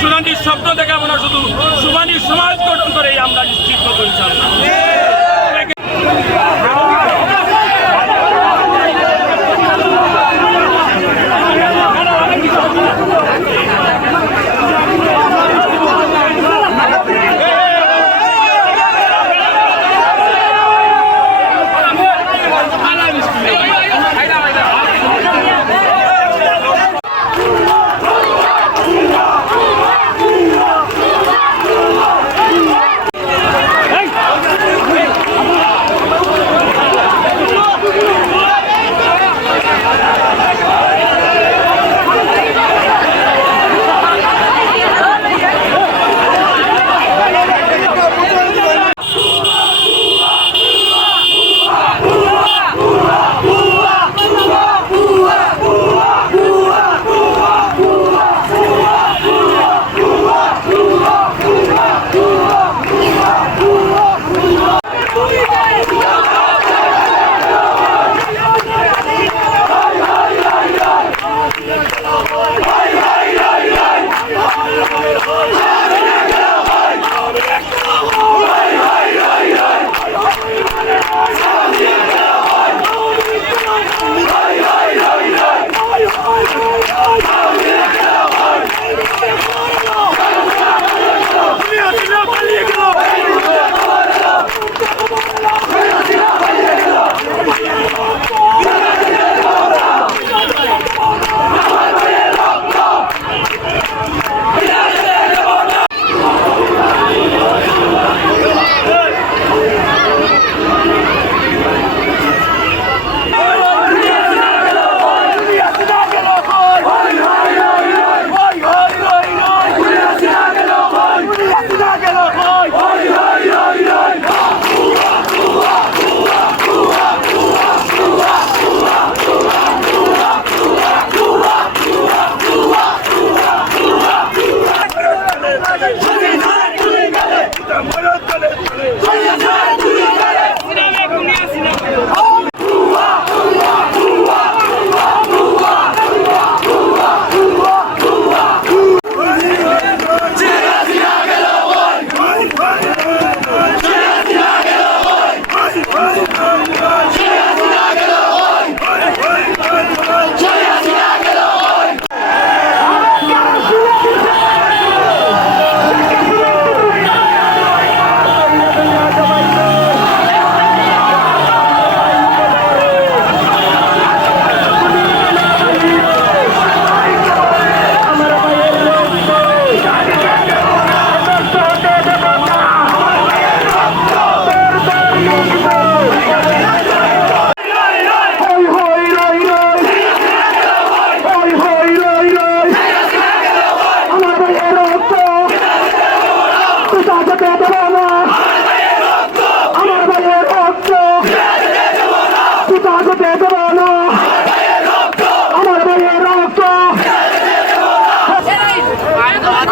সুনানির স্বপ্ন দেখে আমরা শুধু সুনানির সমাজ গঠন করেই আমরা নিশ্চিত হবো ইনশাআল্লাহ।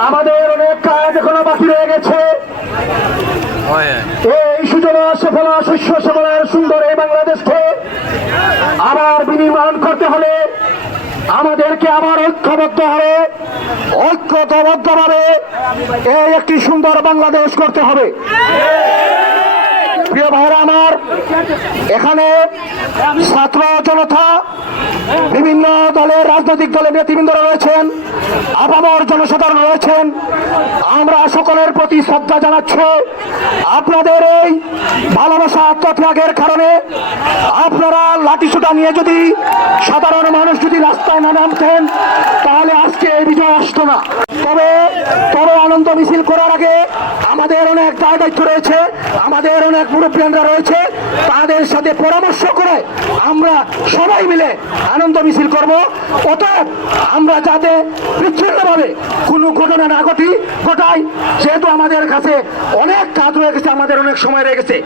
আমাদের অনেক কাজ এখনো বাকি রয়ে গেছে। এই সূচনা সফলা শস্য শ্যামলার সুন্দর এই বাংলাদেশকে আবার বিনির্মাণ করতে হলে আমাদেরকে আবার ঐক্যবদ্ধভাবে এই একটি সুন্দর বাংলাদেশ করতে হবে। প্রিয় ভাইরা আমার, এখানে ছাত্র জনতা, বিভিন্ন দলের রাজনৈতিক দলের নেতৃবৃন্দরা রয়েছেন, আপামর জনসাধারণ রয়েছেন। আমরা সকলের প্রতি শ্রদ্ধা জানাচ্ছি। আপনাদের এই ভালোবাসা আত্মত্যাগের কারণে আপনারা লাঠিসোঁটা নিয়ে যদি সাধারণ মানুষ যদি রাস্তায় না নামতেন তাহলে আজকে এই বিজয় আসতো না। তবে আনন্দ মিছিল করার আগে আমাদের অনেক দায় দায়িত্ব রয়েছে, আমাদের অনেক মুরব্বীরা রয়েছে, তাদের সাথে পরামর্শ করে আমরা সবাই মিলে আনন্দ মিছিল করব। অতএব আমরা যাতে বিচ্ছিন্নভাবে কোনো ঘটনা না ঘটাই, যেহেতু আমাদের কাছে অনেক কাজ রয়ে গেছে, আমাদের অনেক সময় রয়ে গেছে,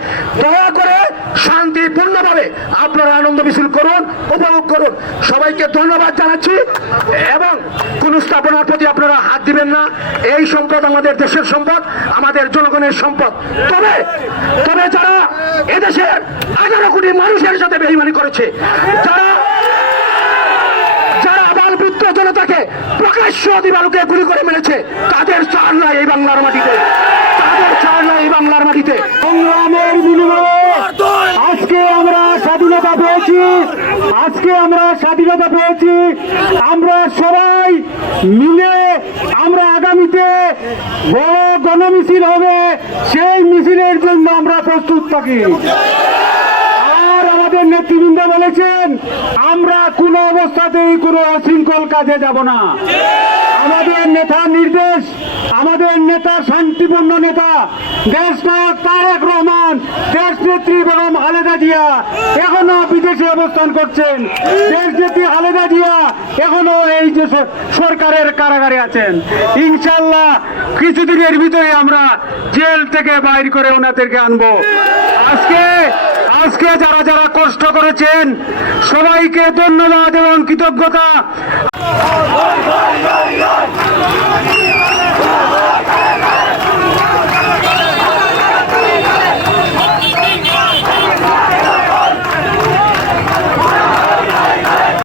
দয়া করে শান্তিপূর্ণভাবে আপনারা আনন্দ মিছিল করুন, উপভোগ করুন। সবাইকে ধন্যবাদ জানাচ্ছি এবং কোন স্থাপনার প্রতি আপনারা হাত দিবেন না। এই সম্পদ আমাদের দেশের সম্পদ, আমাদের জনগণের সম্পদ। তবে যারা এদেশের 11 কোটি মানুষের সাথে বেঈমানি করেছে, যারা আবালবৃদ্ধ জনতাকে প্রকাশ্য দিবালোকে গুলি করে মেরেছে, তাদের চার নাই এই বাংলার মাটিতে, তাদের চার নাই এই বাংলার মাটিতে। সংগ্রামের বিনিময়ে আজকে আমরা স্বাধীনতা পেয়েছি। আমরা সবাই মিলে আমরা আগামীতে বড় গণমিছিল হবে, সেই মিছিলের জন্য আমরা প্রস্তুত থাকি। আর আমাদের নেতৃবৃন্দ বলেছেন আমরা কোনো অবস্থাতেই কোনো অশৃঙ্খল কাজে যাব না। আমাদের নেতার নির্দেশ, আমাদের নেতা শান্তিপূর্ণ নেতা দেশনায়ক তারেক রহমান, দেশনেত্রী বেগম খালেদা জিয়া এখনো বিদেশে অবস্থান করছেন। দেশনেত্রী খালেদা জিয়া এখনো এই যে সরকারের কারাগারে আছেন। ইনশাল্লাহ কিছুদিনের ভিতরে আমরা জেল থেকে বাইর করে ওনাদেরকে আনবো। আজকে যারা কষ্ট করেছেন সবাইকে ধন্যবাদ এবং কৃতজ্ঞতা।